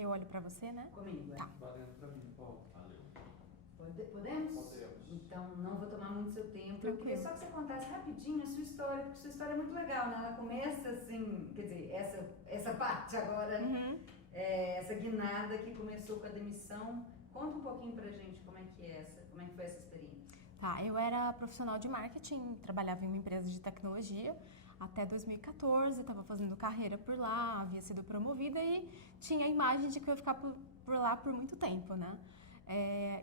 Aí eu olho para você, né? Comigo, Tá. Valendo pra mim, Paulo. Valeu. Podemos? Podemos. Então, não vou tomar muito seu tempo. Eu Tranquilo. queria só que você contasse rapidinho a sua história, porque sua história é muito legal, né? Ela começa assim, quer dizer, essa parte agora, essa guinada que começou com a demissão. Conta um pouquinho pra gente como é que foi essa experiência. Tá, eu era profissional de marketing, trabalhava em uma empresa de tecnologia até 2014, estava fazendo carreira por lá, havia sido promovida e tinha a imagem de que eu ia ficar por lá por muito tempo, né?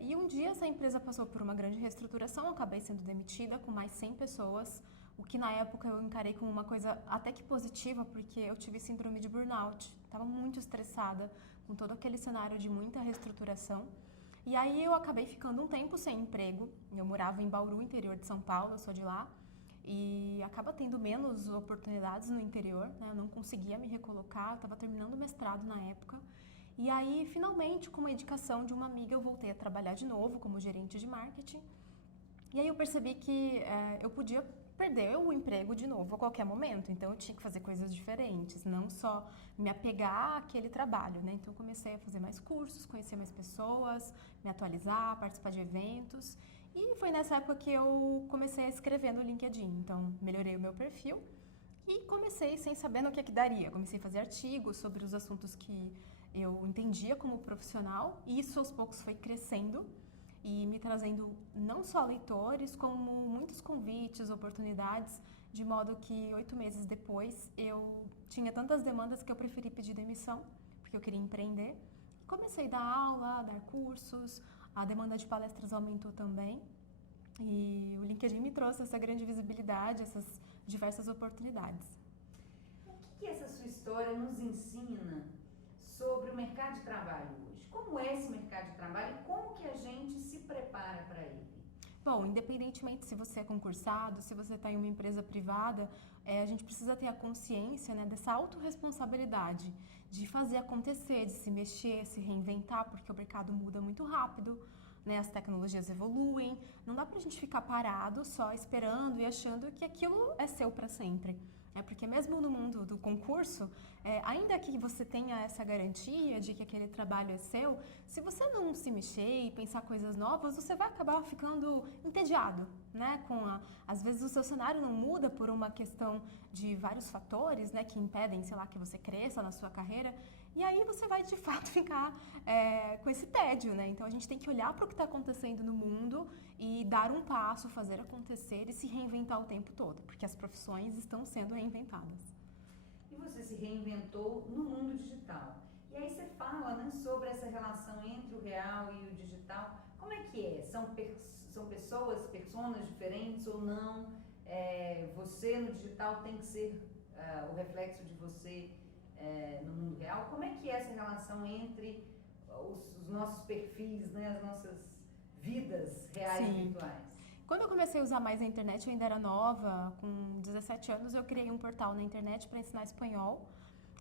E um dia essa empresa passou por uma grande reestruturação, eu acabei sendo demitida com mais 100 pessoas, o que na época eu encarei como uma coisa até que positiva, porque eu tive síndrome de burnout, estava muito estressada com todo aquele cenário de muita reestruturação. E aí eu acabei ficando um tempo sem emprego, eu morava em Bauru, interior de São Paulo, eu sou de lá, e acaba tendo menos oportunidades no interior, né? Eu não conseguia me recolocar, eu estava terminando o mestrado na época. E aí, finalmente, com uma indicação de uma amiga, eu voltei a trabalhar de novo como gerente de marketing. E aí eu percebi que eu podia perder o emprego de novo a qualquer momento, então eu tinha que fazer coisas diferentes, não só me apegar àquele trabalho, né? Então eu comecei a fazer mais cursos, conhecer mais pessoas, me atualizar, participar de eventos. E foi nessa época que eu comecei a escrever no LinkedIn, então melhorei o meu perfil e comecei sem saber no que daria. Comecei a fazer artigos sobre os assuntos que eu entendia como profissional e isso aos poucos foi crescendo e me trazendo não só leitores, como muitos convites, oportunidades, de modo que 8 meses depois eu tinha tantas demandas que eu preferi pedir demissão, porque eu queria empreender. Comecei a dar aula, a dar cursos, a demanda de palestras aumentou também. E o LinkedIn me trouxe essa grande visibilidade, essas diversas oportunidades. O que essa sua história nos ensina sobre o mercado de trabalho hoje? Como é esse mercado de trabalho e como que a gente se prepara para ele? Bom, independentemente se você é concursado, se você está em uma empresa privada, a gente precisa ter a consciência, né, dessa autorresponsabilidade de fazer acontecer, de se mexer, se reinventar, porque o mercado muda muito rápido, né, as tecnologias evoluem, não dá pra gente ficar parado só esperando e achando que aquilo é seu para sempre. Porque mesmo no mundo do concurso, ainda que você tenha essa garantia de que aquele trabalho é seu, se você não se mexer e pensar coisas novas, você vai acabar ficando entediado, né? Às vezes o seu cenário não muda por uma questão de vários fatores, né, que impedem, sei lá, que você cresça na sua carreira, e aí você vai de fato ficar com esse tédio, né? Então a gente tem que olhar para o que está acontecendo no mundo e dar um passo, fazer acontecer e se reinventar o tempo todo, porque as profissões estão sendo reinventadas. E você se reinventou no mundo digital. E aí você fala, né, sobre essa relação entre o real e o digital. Como é que é? São pessoas, personas diferentes ou não? Você no digital tem que ser o reflexo de você no mundo real? Como é que é essa relação entre os nossos perfis, né, as nossas vidas reais e virtuais? Quando eu comecei a usar mais a internet, eu ainda era nova, com 17 anos eu criei um portal na internet para ensinar espanhol.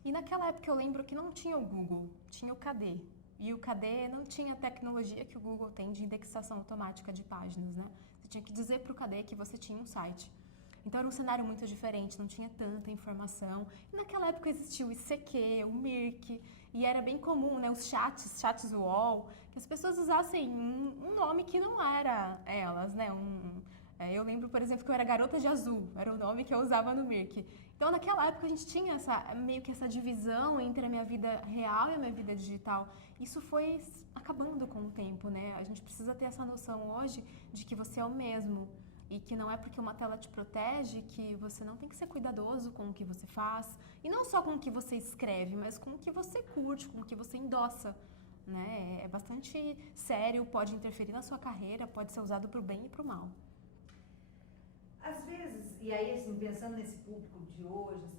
E naquela época eu lembro que não tinha o Google, tinha o KD. E o KD não tinha a tecnologia que o Google tem de indexação automática de páginas, né? Você tinha que dizer para o KD que você tinha um site. Então era um cenário muito diferente, não tinha tanta informação. E naquela época existia o ICQ, o Mirk, e era bem comum, né, os chats UOL, que as pessoas usassem um nome que não era elas, né? Eu lembro, por exemplo, que eu era Garota de Azul, era o nome que eu usava no Mirk. Então naquela época a gente tinha meio que essa divisão entre a minha vida real e a minha vida digital. Isso foi acabando com o tempo, né? A gente precisa ter essa noção hoje de que você é o mesmo. E que não é porque uma tela te protege que você não tem que ser cuidadoso com o que você faz. E não só com o que você escreve, mas com o que você curte, com o que você endossa. Né? É bastante sério, pode interferir na sua carreira, pode ser usado para o bem e para o mal. Às vezes, e aí assim, pensando nesse público de hoje,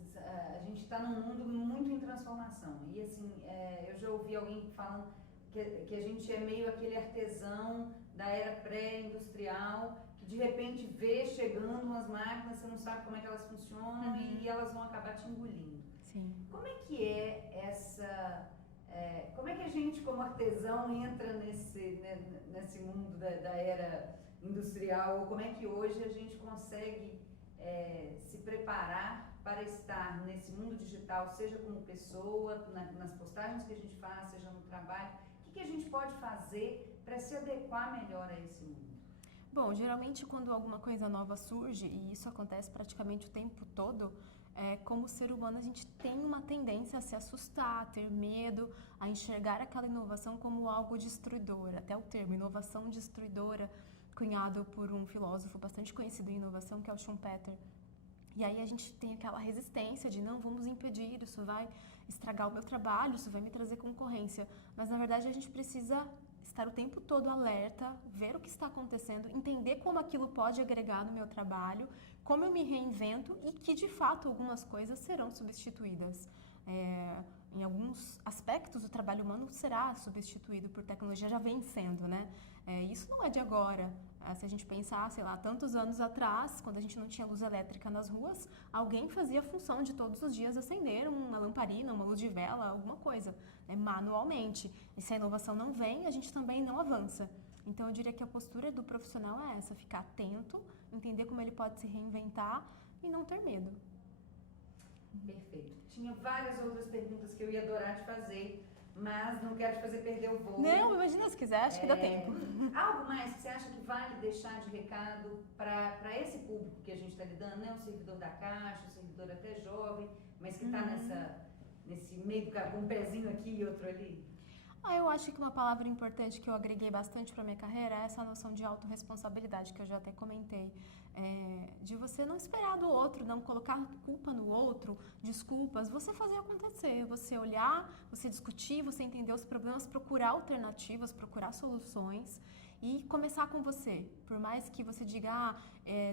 a gente está num mundo muito em transformação. E assim, eu já ouvi alguém falando que a gente é meio aquele artesão da era pré-industrial, que de repente vê chegando umas máquinas, você não sabe como é que elas funcionam e elas vão acabar te engolindo. Sim. Como é que é essa... como é que a gente, como artesão, entra nesse mundo da era industrial? Ou como é que hoje a gente consegue se preparar para estar nesse mundo digital, seja como pessoa, nas postagens que a gente faz, seja no trabalho? O que a gente pode fazer para se adequar melhor a esse mundo? Bom, geralmente quando alguma coisa nova surge, e isso acontece praticamente o tempo todo, como ser humano a gente tem uma tendência a se assustar, a ter medo, a enxergar aquela inovação como algo destruidor. Até o termo inovação destruidora, cunhado por um filósofo bastante conhecido em inovação, que é o Schumpeter. E aí a gente tem aquela resistência de não, vamos impedir, isso vai estragar o meu trabalho, isso vai me trazer concorrência. Mas na verdade a gente precisa estar o tempo todo alerta, ver o que está acontecendo, entender como aquilo pode agregar no meu trabalho, como eu me reinvento e que de fato algumas coisas serão substituídas. Em alguns aspectos o trabalho humano será substituído por tecnologia, já vem sendo, né? Isso não é de agora. Se a gente pensar, sei lá, tantos anos atrás, quando a gente não tinha luz elétrica nas ruas, alguém fazia a função de todos os dias acender uma lamparina, uma luz de vela, alguma coisa, manualmente. E se a inovação não vem, a gente também não avança. Então eu diria que a postura do profissional é essa, ficar atento, entender como ele pode se reinventar e não ter medo. Perfeito. Tinha várias outras perguntas que eu ia adorar te fazer, mas não quero te fazer perder o voo. Não, imagina se quiser, acho que dá tempo. Algo mais que você acha que vale deixar de recado para esse público que a gente está lidando, né? O servidor da Caixa, o servidor até jovem, mas que está nesse meio com um pezinho aqui e outro ali? Eu acho que uma palavra importante que eu agreguei bastante para minha carreira é essa noção de autorresponsabilidade, que eu já até comentei. De você não esperar do outro, não colocar culpa no outro, desculpas, você fazer acontecer, você olhar, você discutir, você entender os problemas, procurar alternativas, procurar soluções e começar com você. Por mais que você diga,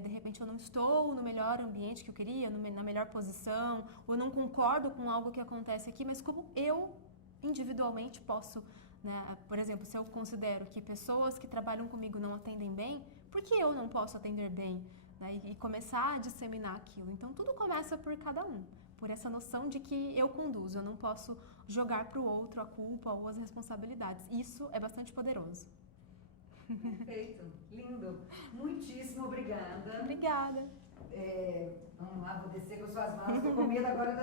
de repente eu não estou no melhor ambiente que eu queria, na melhor posição, ou não concordo com algo que acontece aqui, mas como eu individualmente posso, né? Por exemplo, se eu considero que pessoas que trabalham comigo não atendem bem, por que eu não posso atender bem? Né? E começar a disseminar aquilo. Então, tudo começa por cada um, por essa noção de que eu conduzo, eu não posso jogar para o outro a culpa ou as responsabilidades. Isso é bastante poderoso. Perfeito, lindo. Muitíssimo obrigada. Obrigada. Vamos lá, vou descer com suas malas, estou com medo agora das